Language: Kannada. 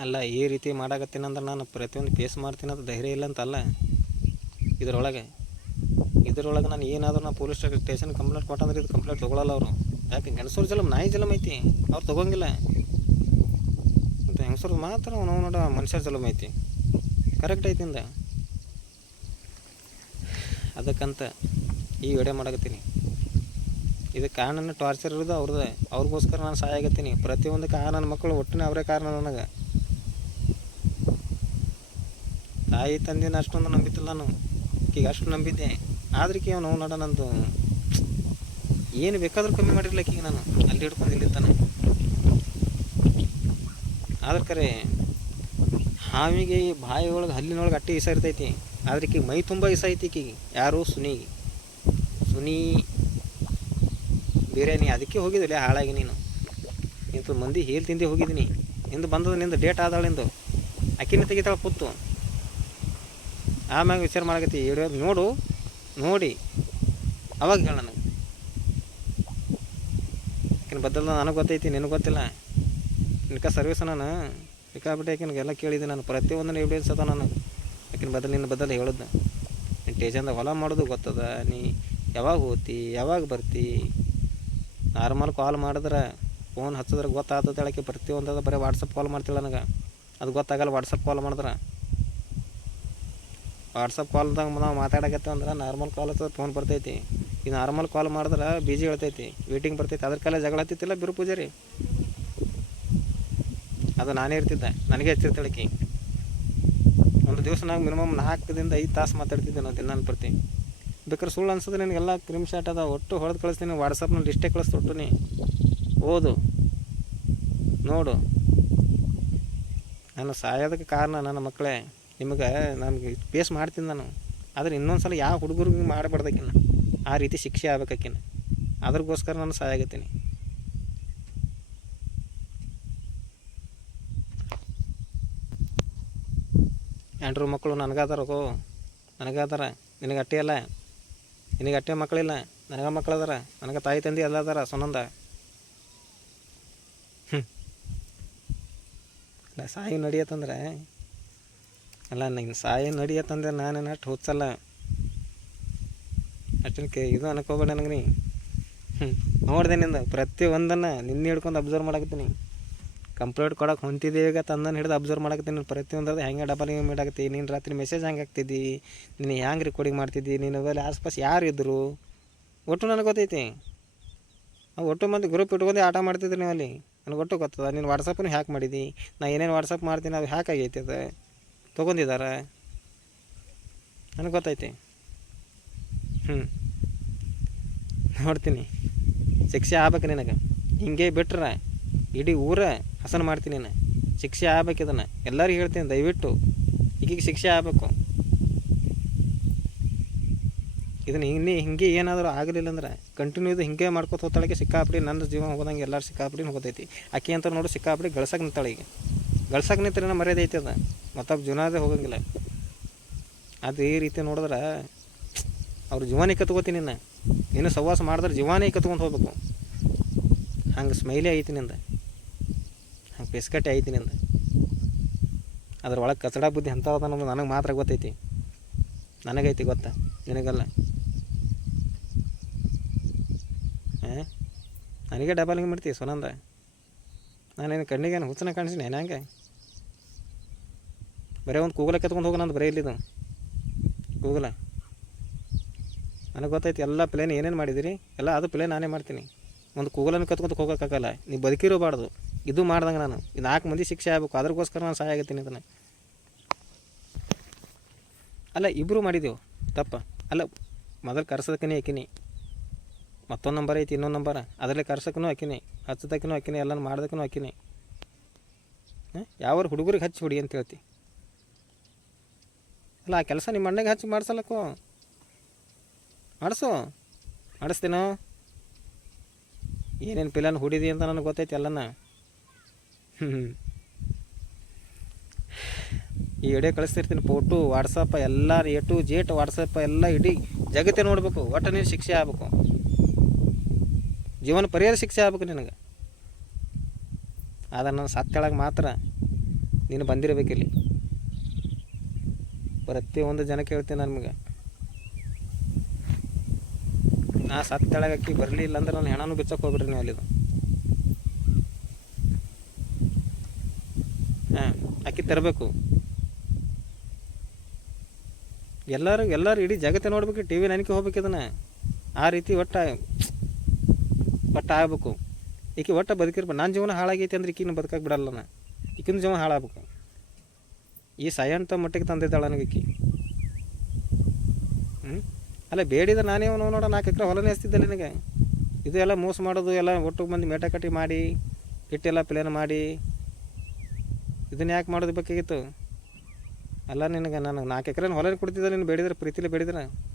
ಅಲ್ಲ, ಈ ರೀತಿ ಮಾಡಾಕತ್ತೀನಿ ಅಂದ್ರೆ ನಾನು ಪ್ರತಿಯೊಂದು ಫೇಸ್ ಮಾಡ್ತೀನಿ ಅಂತ ಧೈರ್ಯ ಇಲ್ಲ ಅಂತಲ್ಲ? ಇದರೊಳಗೆ? ಇದರೊಳಗೆ ನಾನು ಏನಾದರೂ ನಾನು ಪೊಲೀಸ್ ಸ್ಟೇಷನ್ ಕಂಪ್ಲೇಂಟ್ ಕೊಟ್ಟಂದ್ರೆ ಇದು ಕಂಪ್ಲೇಂಟ್ ತೊಗೊಳಲ್ಲ ಅವರು. ಯಾಕೆ ಗಂಡಸೂರು ಜಲಮ್ ನಾಯಿ ಜಲಮ್ ಐತಿ? ಅವ್ರು ತೊಗೊಂಗಿಲ್ಲ. ಅಂತ ಹೆಂಗಸರು ಮಾತ್ರ ನಾವು ನೋಡ ಮನುಷ್ಯರ ಜಲಮ್ ಐತಿ. ಕರೆಕ್ಟ್ ಐತಿ ಅಂದ. ಅದಕ್ಕಂತ ಈ ವಿಡಿಯೋ ಮಾಡಕತ್ತೀನಿ. ಇದಕ್ಕೆ ಕಾರಣನ ಟಾರ್ಚರ್ ಇರೋದು ಅವ್ರದ್ದು. ಅವ್ರಿಗೋಸ್ಕರ ನಾನು ಸಹಾಯ ಆಗತ್ತೀನಿ. ಪ್ರತಿಯೊಂದಕ್ಕೆ ಆ ನನ್ನ ಮಕ್ಕಳು ಒಟ್ಟಿನ ಅವರೇ ಕಾರಣ ನನಗೆ. ತಾಯಿ ತಂದಿನ ಅಷ್ಟೊಂದು ನಂಬಿತಿಲ್ಲ ನಾನು. ಈಗ ಅಷ್ಟು ನಂಬಿದ್ದೆ. ಆದ್ರಿಕೆ ನೋವು ನೋಡ ನಂದು. ಏನು ಬೇಕಾದರೂ ಕಮ್ಮಿ ಮಾಡಿರ್ಲಿಕ್ಕೆ ಈಗ ನಾನು. ಅಲ್ಲಿ ಹಿಡ್ಕೊಂಡು ಇಲ್ಲಿದ್ದಾನೆ ಆದ್ರೆ ಕರೆ ಹಾವಿಗೆ ಈ ಬಾಯಿ ಒಳಗೆ ಹಲ್ಲಿನೊಳಗೆ ಅಟ್ಟಿ ಇಸ ಇರ್ತೈತಿ. ಆದ್ರೆ ಈಗ ಮೈ ತುಂಬ ಇಸ ಐತಿ ಈಕಿಗೆ, ಯಾರು ಸುನಿ ಸುನಿ, ಬೇರೆ ಅದಕ್ಕೆ ಹೋಗಿದ್ದಿಲ್ಲ, ಹಾಳಾಗಿ ನೀನು. ಇಂಥ ಮಂದಿ ಹೇಲ್ ತಿಂದೆ ಹೋಗಿದ್ದೀನಿ. ಇಂದು ಬಂದದ ನಿಂದು ಡೇಟ್ ಆದಾಳಿಂದು ಅಕ್ಕಿನ ತೆಗಿತಾಳೆ ಕೂತು ಆಮ್ಯಾಗ ವಿಚಾರ ಮಾಡಕತ್ತಿ ವಿಡಿಯೋ ನೋಡು, ನೋಡಿ. ಅವಾಗ ಹೇಳ ನನಗೆ. ಬದಲ ನನಗೆ ಗೊತ್ತೈತಿ, ನಿನಗೆ ಗೊತ್ತಿಲ್ಲ? ನಿನಕ ಸರ್ವಿಸ್ ನಾನು. ಸಿಕ್ಕಾಬಿಟ್ಟೆ ಆಕಿನಿಗೆಲ್ಲ ಕೇಳಿದೆ ನಾನು. ಪ್ರತಿಯೊಂದನ್ನು ಎವಿಡೆನ್ಸ್ ಅದ ನನಗೆ. ಆಕಿನ ಬದಲು ನಿನ್ನ ಬದಲು ಹೇಳಿದ್ನ. ನೀನು ಟೇಷನ್ದಾಗ ಹೊಲ ಮಾಡೋದು ಗೊತ್ತದ, ನೀ ಯಾವಾಗ ಹೋಗ್ತಿ, ಯಾವಾಗ ಬರ್ತಿ? ನಾರ್ಮಲ್ ಕಾಲ್ ಮಾಡಿದ್ರೆ ಫೋನ್ ಹಚ್ಚಿದ್ರೆ ಗೊತ್ತಾಗ್ತದೆ ಹೇಳಕ್ಕೆ ಪ್ರತಿಯೊಂದದ ಬರೀ ವಾಟ್ಸಪ್ ಕಾಲ್ ಮಾಡ್ತಿಲ್ಲ ನನಗೆ. ಅದು ಗೊತ್ತಾಗಲ್ಲ ವಾಟ್ಸಪ್ ಕಾಲ್ ಮಾಡಿದ್ರೆ. ವಾಟ್ಸಪ್ ಕಾಲ್ದಾಗ ನಾವು ಮಾತಾಡಕತ್ತೇವೆ ಅಂದ್ರೆ ನಾರ್ಮಲ್ ಕಾಲ್ ಹಚ್ಚೋದು ಫೋನ್ ಬರ್ತೈತಿ. ಈ ನಾರ್ಮಲ್ ಕಾಲ್ ಮಾಡಿದ್ರೆ ಬಿಜಿ ಹೇಳ್ತೈತಿ ವೇಟಿಂಗ್ ಬರ್ತೈತಿ. ಅದ್ರ ಕಾಲ ಜಗಳ ಹತ್ತಿತ್ತಿಲ್ಲ ಬಿರು ಪೂಜಾರಿ? ಅದು ನಾನೇ ಇರ್ತಿದ್ದೆ. ನನಗೆ ಹಚ್ಚಿರ್ತಾಳಕಿ ಒಂದು ದಿವಸ ನಾವು ಮಿನಿಮಮ್ ನಾಲ್ಕದಿಂದ ಐದು ತಾಸು ಮಾತಾಡ್ತಿದ್ದೆ ನಾವು ದಿನ ಪ್ರತಿ. ಬೇಕಾದ್ರೆ ಸುಳ್ಳು ಅನ್ಸಿದ್ರೆ ನಿನಗೆಲ್ಲ ಕ್ರಿಮ್ ಶಾಟ್ ಅದ ಒಟ್ಟು ಹೊಡೆದು ಕಳಿಸ್ತೀನಿ ವಾಟ್ಸಪ್ನಲ್ಲಿ ಲಿಸ್ಟೇ ಕಳಿಸ್ಕೊಟ್ಟು ನೀ ಓದು. ನೋಡು. ನಾನು ಸಾಯೋದಕ್ಕೆ ಕಾರಣ ನನ್ನ ಮಕ್ಕಳೇ. ನಿಮಗೆ ನಮಗೆ ಪೇಸ್ ಮಾಡ್ತೀನಿ ನಾನು. ಆದರೆ ಇನ್ನೊಂದು ಸಲ ಯಾವ ಹುಡುಗರಿಗೆ ಮಾಡಬಾರ್ದಕ್ಕಿನ್ನ ಆ ರೀತಿ ಶಿಕ್ಷೆ ಆಗ್ಬೇಕಾಕಿನ್ನ. ಅದ್ರಗೋಸ್ಕರ ನಾನು ಸಹಾಯಗತ್ತೀನಿ ಎಂಟ್ರು ಮಕ್ಕಳು ನನಗಾದಾರಗೋ ನನಗಾದಾರ? ನಿನಗೆ ಅಟ್ಟೆ ಅಲ್ಲ ನಿನಗೆ ಅಟ್ಟೆ ಮಕ್ಕಳಿಲ್ಲ? ನನಗೆ ಮಕ್ಕಳು ಅದಾರ ನನಗೆ ತಾಯಿ ತಂದೆ ಎಲ್ಲ ಅದಾರ ಸೊನಂದ ಹ್ಞೂ ಸಾಯಿ ನಡಿಯತ್ತಂದ್ರೆ ಅಲ್ಲ ನಿನ್ನ ಸಹಾಯ ನಡಿಯತ್ತಂದ್ರೆ ನಾನೇನು ಅಷ್ಟು ಹುಚ್ಚಲ್ಲ. ಅಷ್ಟಕ್ಕೆ ಇದು ಅನ್ಕೋಬೇಡ ನನಗೆ ನೀ ಹ್ಞೂ ನೋಡಿದೆ ನಿಂದು ಪ್ರತಿ ಒಂದನ್ನು ನಿನ್ನೆ ಹಿಡ್ಕೊಂಡು ಅಬ್ಸರ್ವ್ ಮಾಡಾಕತ್ತೀನಿ. ಕಂಪ್ಲೇಂಟ್ ಕೊಡಕ್ಕೆ ಹೊಂತಿದ್ದೆ ಈಗ ತಂದನ್ನು ಹಿಡಿದು ಅಬ್ಸರ್ವ್ ಮಾಡಾಕತ್ತೀನಿ. ಪ್ರತಿಯೊಂದು ಹೆಂಗೆ ಡಬಲ್ ಹಿಂಗೆ ಮಾಡಾಕತ್ತಿ, ನೀನು ರಾತ್ರಿ ಮೆಸೇಜ್ ಹೆಂಗೆ ಹಾಕ್ತಿದ್ದಿ, ನೀನು ಹ್ಯಾಂಗೆ ರೆಕಾರ್ಡಿಂಗ್ ಮಾಡ್ತಿದ್ದಿ, ನೀನು ಅಲ್ಲಿ ಆಸ್ಪಾಸ್ ಯಾರು ಇದ್ದರು ಒಟ್ಟು ನನಗೆ ಗೊತ್ತೈತಿ. ಒಟ್ಟು ಮಂದಿ ಗ್ರೂಪ್ ಇಟ್ಕೊಂಡು ಆಟ ಮಾಡ್ತಿದ್ರು ನೀವು ಅಲ್ಲಿ. ನನಗೆ ಒಟ್ಟು ಗೊತ್ತದ, ನೀನು ವಾಟ್ಸಪ್ಪನ್ನು ಹ್ಯಾಕ್ ಮಾಡಿದಿ. ನಾ ಏನೇನು ವಾಟ್ಸಪ್ ಮಾಡ್ತೀನಿ, ಅದು ಹ್ಯಾಕ್ ಆಗೈತಿ ಅದು. ತೊಗೊಂಡಿದ್ದಾರೆ. ನನಗೆ ಗೊತ್ತೈತಿ. ಹ್ಞೂ ನೋಡ್ತೀನಿ. ಶಿಕ್ಷೆ ಆಗ್ಬೇಕು ನಿನಗೆ. ಹಿಂಗೆ ಬಿಟ್ರೆ ಇಡೀ ಊರ ಹಸನ ಮಾಡ್ತೀನಿ ನಾನು. ಶಿಕ್ಷೆ ಆಗ್ಬೇಕು ಇದನ್ನು. ಎಲ್ಲರಿಗೂ ಹೇಳ್ತೀನಿ, ದಯವಿಟ್ಟು. ಈಗೀಗ ಶಿಕ್ಷೆ ಆಗ್ಬೇಕು. ಇದನ್ನು ಇನ್ನೇ ಹಿಂಗೆ ಏನಾದರೂ ಆಗಲಿಲ್ಲ ಅಂದ್ರೆ ಕಂಟಿನ್ಯೂ ಇದು ಹಿಂಗೆ ಮಾಡ್ಕೊತ ಹೋಗ್ತಾಳಿಗೆ ಸಿಕ್ಕಾಪಡಿ ನನ್ನ ಜೀವನ ಹೋದಂಗೆ ಎಲ್ಲರೂ ಸಿಕ್ಕಾಪಡಿ ಹೋಗ್ತೈತಿ ಆಕೆ ಅಂತ ನೋಡು ಸಿಕ್ಕಾಪಡಿ ಗಳಿಸಕ್ಕೆ ನಿಂತಾಳೆ ಈಗ. ಗಳಿಸಕ್ಕೆ ನಿಂತರೆ ಮರ್ಯಾದೆ ಅದ. ಮತ್ತೊಬ್ಬ ಜೀವನದೇ ಹೋಗಂಗಿಲ್ಲ. ಅದು ಈ ರೀತಿ ನೋಡಿದ್ರೆ ಅವ್ರ ಜೀವನೇ ಕತ್ಕೋತೀನಿ ನಿನ್ನ. ನೀನು ಸವಾಸ ಮಾಡಿದ್ರೆ ಜೀವಾನಿ ಕತ್ಕೊಂಡು ಹೋಗ್ಬೇಕು. ಹಂಗೆ ಸ್ಮೈಲಿ ಐತಿ ನಿಂದ. ಹಂಗೆ ಬಿಸ್ಕಟ್ಟೆ ಐತಿ ನಿಂದ. ಅದ್ರೊಳಗೆ ಕಚಡ ಬುದ್ಧಿ ಎಂಥ ಅದ ಅನ್ನೋದು ನನಗೆ ಮಾತ್ರ ಗೊತ್ತೈತಿ. ನನಗೈತಿ ಗೊತ್ತಾ. ನಿನಗಲ್ಲ. ನನಗೆ ಡಬಲ್ ಹಿಂಗೆ ಮಾಡ್ತೀವಿ ಸುನಂದ. ನಾನೇನು ಕಣ್ಣಿಗೆ ಏನು ಹುಚ್ಚನ ಕಾಣಿಸಿನಿ ಹೆಂಗೆ? ಬರೀ ಒಂದು ಕೂಗಲ ಕೆತ್ಕೊಂಡು ಹೋಗೋಣ ಅಂತ ಬರೀ ಇಲ್ಲಿದ್ದು ಕೂಗಲ ನನಗೆ ಗೊತ್ತೈತಿ, ಎಲ್ಲ ಪ್ಲೇನ್ ಏನೇನು ಮಾಡಿದಿರಿ, ಎಲ್ಲ ಅದು ಪ್ಲೇನ್ ನಾನೇ ಮಾಡ್ತೀನಿ. ಒಂದು ಕೂಗಲನ್ನು ಕತ್ಕೊಂತ ಹೋಗೋಕ್ಕಾಗಲ್ಲ ನೀವು ಬದುಕಿರೋಬಾರ್ದು. ಇದು ಮಾಡ್ದಂಗೆ ನಾನು. ಈ ನಾಲ್ಕು ಮಂದಿ ಶಿಕ್ಷೆ ಆಗಬೇಕು ಅದಕ್ಕೋಸ್ಕರ ನಾನು ಸಹಾಯ ಆಗತ್ತೀನಿ ಅದನ್ನು ಅಲ್ಲ ಇಬ್ಬರು ಮಾಡಿದೆವು, ತಪ್ಪ. ಅಲ್ಲ, ಮೊದಲು ಕರ್ಸೋದಕ್ಕನೇ ಹಾಕಿನಿ ಮತ್ತೊಂದು ನಂಬರ್ ಐತಿ, ಇನ್ನೊಂದು ನಂಬರ. ಅದರಲ್ಲಿ ಕರ್ಸೋಕ್ಕೂ ಹಾಕಿನಿ ಹಚ್ಚದಕ್ಕೂ ಹಾಕಿನಿ ಎಲ್ಲನೂ ಮಾಡೋದಕ್ಕೂ ಹಾಕಿನಿ ಯಾವ ಹುಡುಗರಿಗೆ ಹಚ್ಚಿ ಹುಡಿ ಅಂತ ಹೇಳ್ತಿ. ಅಲ್ಲ ಆ ಕೆಲಸ ನಿಮ್ಮ ಅಣ್ಣಗೆ ಹಚ್ಚಿ ಮಾಡ್ಸಲಕ್ಕು. ಮಾಡಿಸು. ಮಾಡಿಸ್ತೀನೋ? ಏನೇನು ಪಿಲನ್ ಹುಡಿದಿ ಅಂತ ನನಗೆ ಗೊತ್ತೈತಿ ಎಲ್ಲನ. ಹ್ಞೂ ಈ ವಿಡಿಯೋ ಕಳಿಸ್ತಿರ್ತೀನಿ ಫೋಟೋ ವಾಟ್ಸಪ್ಪ ಎಲ್ಲ, ಎ ಟು ಜೇಟ್ ವಾಟ್ಸಪ್ಪ ಎಲ್ಲ ಇಡೀ ಜಗತ್ತೇ ನೋಡಬೇಕು, ಒಟ್ಟು ನೀನು ಶಿಕ್ಷೆ ಆಗ್ಬೇಕು. ಜೀವನ ಪರಿಹಾರ ಶಿಕ್ಷೆ ಆಗ್ಬೇಕು ನಿನಗೆ. ಆದರೆ ನಾನು ಸತ್ತೊಳಗೆ ಮಾತ್ರ ನೀನು ಬಂದಿರಬೇಕಿಲ್ಲಿ. ಪ್ರತಿಯೊಂದು ಜನಕ್ಕೆ ಹೇಳ್ತೀನಿ ನಮಗೆ. ನಾ ಸತ್ತಳಗೆ ಅಕ್ಕಿ ಬರಲಿಲ್ಲ ಅಂದ್ರೆ ನಾನು ಹೆಣನೂ ಬಿಚ್ಚಕ್ಕೆ ಹೋಗ್ಬಿಡ್ರಿ ನೀವು ಅಲ್ಲಿದು. ಹಾಂ, ಅಕ್ಕಿ ತರಬೇಕು. ಎಲ್ಲರೂ ಎಲ್ಲರೂ ಇಡೀ ಜಗತ್ತೇ ನೋಡ್ಬೇಕು ಟಿ ವಿ ನನಗೆ ಹೋಗ್ಬೇಕು ಇದನ್ನು. ಆ ರೀತಿ ಒಟ್ಟ, ಒಟ್ಟು ಆಗ್ಬೇಕು. ಈಕೆ ಒಟ್ಟ ಬದುಕಿರ್ಬೇಕು ನನ್ನ ಜೀವನ ಹಾಳಾಗೈತಿ ಅಂದ್ರೆ ಈಕಿನ ಬದುಕಕ್ಕೆ ಬಿಡಲ್ಲ ನಾನು ಈಕಿನ ಜೀವನ ಹಾಳಾಗ್ಬೇಕು. ಈ ಸಾಯಂತ ಮಟ್ಟಿಗೆ ತಂದಿದ್ದಾಳೆ ನನಗೆ ಹ್ಞೂ ಅಲ್ಲ ಬೇಡಿದ್ರೆ ನಾನೇ ಅವನು ನೋಡ, ನಾಲ್ಕು ಎಕರೆ ಹೊಲನೇ ಹಚ್ತಿದ್ದೆ ನಿನಗೆ. ಇದು ಎಲ್ಲ ಮೋಸ ಮಾಡೋದು, ಎಲ್ಲ ಒಟ್ಟು ಮೇಟ ಮೇಟಕಟ್ಟಿ ಮಾಡಿ, ಇಟ್ಟೆಲ್ಲ ಪ್ಲೇನ್ ಮಾಡಿ. ಇದನ್ನ ಯಾಕೆ ಮಾಡೋದು ಬೇಕಾಗಿತ್ತು ಅಲ್ಲ ನಿನಗೆ, ನಾನು ನಾಲ್ಕು ಎಕರೆ ಹೊಲನೇ ಕೊಡ್ತಿದ್ದೆ, ನೀನು ಬೇಡಿದ್ರೆ, ಪ್ರೀತಿಲಿ ಬೇಡಿದ್ರೆ.